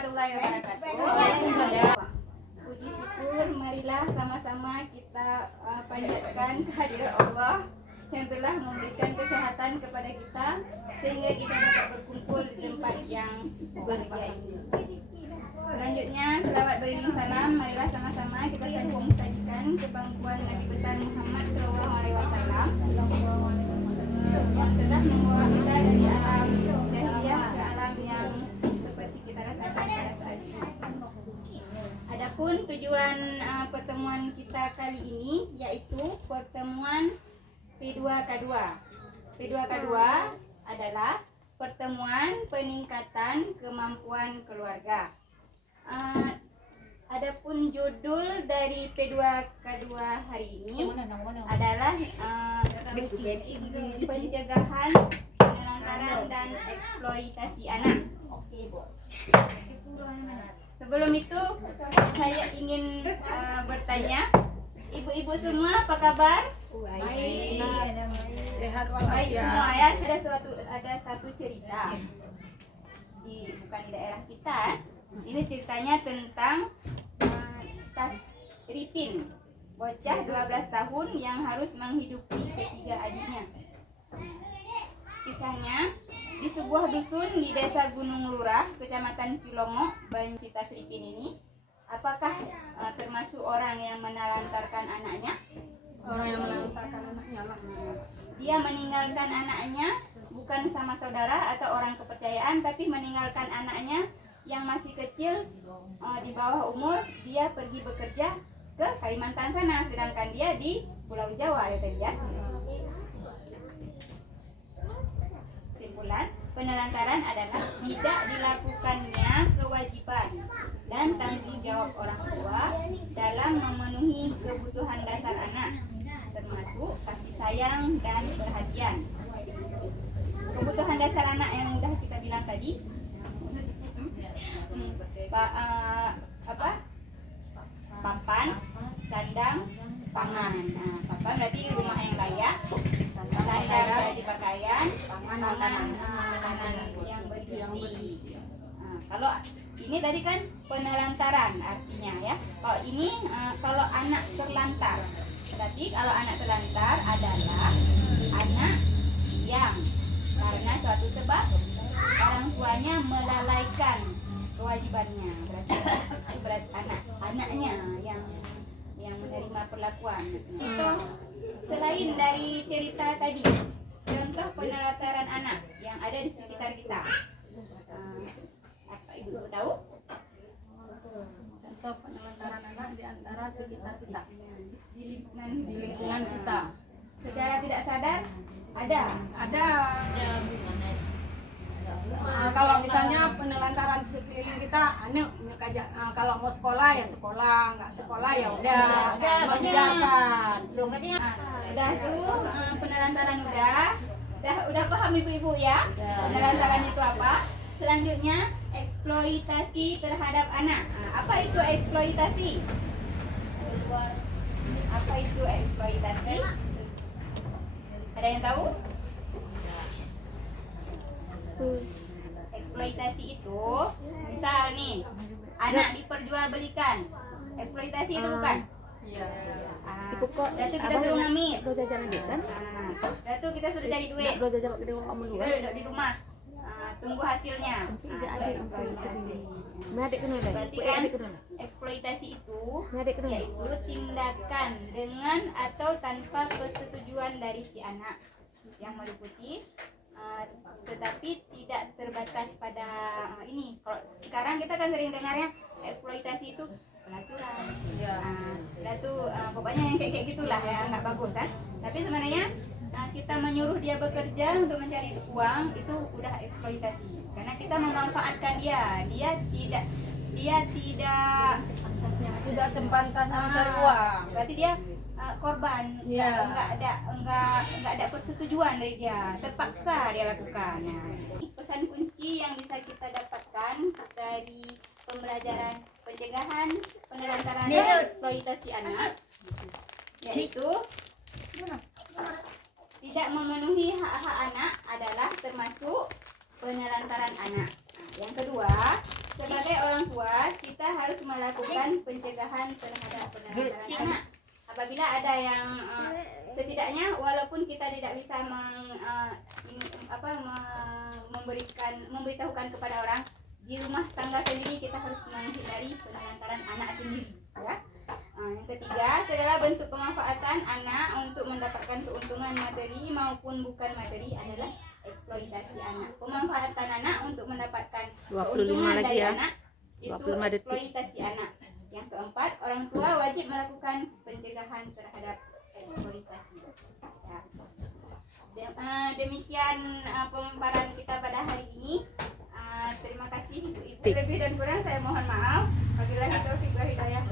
warahmatullahi wabarakatuh. Puji syukur, marilah sama-sama kita panjatkan kehadiran Allah yang telah memberikan kesehatan kepada kita sehingga kita dapat berkumpul di tempat yang berbahagia ini. Selanjutnya, selawat beriring salam, marilah sama-sama kita sambung sajikan kebangkuan Nabi besar Muhammad SAW yang telah membawa kita dari alam jahiliyah ke alam yang seperti kita rasakan pada saat ini. Adapun tujuan pertemuan kita kali ini yaitu pertemuan P2K2. P2K2 adalah pertemuan peningkatan kemampuan keluarga. Adapun judul dari P2K2 hari ini adalah pencegahan penelantaran dan eksploitasi anak. Sebelum itu saya ingin bertanya, ibu-ibu semua apa kabar? Baik. Sehat Baik semua ya. Ada satu cerita bukan di daerah kita. Ini ceritanya tentang Tasripin, bocah 12 tahun yang harus menghidupi ketiga adiknya. Kisahnya di sebuah dusun di desa Gunung Lurah, kecamatan Pilongo, Banyu Tasripin ini, apakah termasuk orang yang menelantarkan anaknya? Orang yang menelantarkan anaknya lah. Dia meninggalkan anaknya bukan sama saudara atau orang kepercayaan, tapi meninggalkan anaknya yang masih kecil di bawah umur. Dia pergi bekerja ke Kalimantan sana, sedangkan dia di Pulau Jawa ya tadi ya. Kesimpulan, penelantaran adalah tidak dilakukannya kewajiban dan tanggung jawab orang tua dalam memenuhi kebutuhan dasar anak, termasuk kasih sayang dan perhatian. Kebutuhan dasar anak yang sudah kita bilang tadi, papan, sandang, pangan. Nah, papan berarti rumah yang layak, sandang berarti pakaian, pangan makanan yang bergizi. Nah, kalau ini tadi kan penelantaran artinya ya. Kalau ini kalau anak terlantar, berarti kalau anak terlantar adalah anak yang karena suatu sebab orang tuanya melalaikan kewajibannya, berarti anaknya yang menerima perlakuan. Itu selain dari cerita tadi, contoh penelantaran anak yang ada di sekitar kita, apa ibu tahu? Contoh penelantaran anak di antara sekitar kita, Di lingkungan kita. Secara tidak sadar ada. Kalau misalnya penelantaran sekeliling kita, kalau mau sekolah ya sekolah, nggak sekolah ya udah membiarkan. Udah tuh penelantaran udah paham ibu-ibu ya? Penelantaran itu apa? Selanjutnya eksploitasi terhadap anak. Apa itu eksploitasi? Apa itu eksploitasi? Ada yang tahu? Eksploitasi itu misal nih anak diperjualbelikan, eksploitasi itu bukan? Iya. Datu kita suruh ngamis, kan? datu kita suruh cari duit, kita duduk di rumah, tunggu hasilnya. Itu eksploitasi. Berarti kan eksploitasi itu yaitu tindakan dengan atau tanpa persetujuan dari si anak yang meliputi tetapi tidak terbatas pada ini. Kalau sekarang kita kan sering dengarnya eksploitasi itu pelaturan, pokoknya yang kayak gitulah ya, nggak bagus kan. Tapi sebenarnya kita menyuruh dia bekerja untuk mencari uang itu udah eksploitasi, karena kita memanfaatkan dia tidak sepantasnya mencari uang. Berarti dia korban, nggak ada persetujuan dari dia, terpaksa dia lakukan. Nah, pesan kunci yang bisa kita dapatkan dari pembelajaran pencegahan penelantaran dan eksploitasi anak yaitu tidak memenuhi hak-hak anak adalah termasuk penelantaran anak. Nah, yang kedua, sebagai orang tidak bisa memberitahukan kepada orang, di rumah tangga sendiri kita harus menghindari penelantaran anak sendiri, ya. Yang ketiga adalah bentuk pemanfaatan anak untuk mendapatkan keuntungan materi maupun bukan materi adalah eksploitasi anak. Pemanfaatan anak untuk mendapatkan keuntungan dari anak itu eksploitasi anak. Yang keempat, orang tua wajib melakukan pencegahan terhadap eksploitasi. Ya. Demikian pemaparan kita pada hari ini. Terima kasih Ibu. Lebih dan kurang saya mohon maaf. Wabillahi taufiq wal hidayah.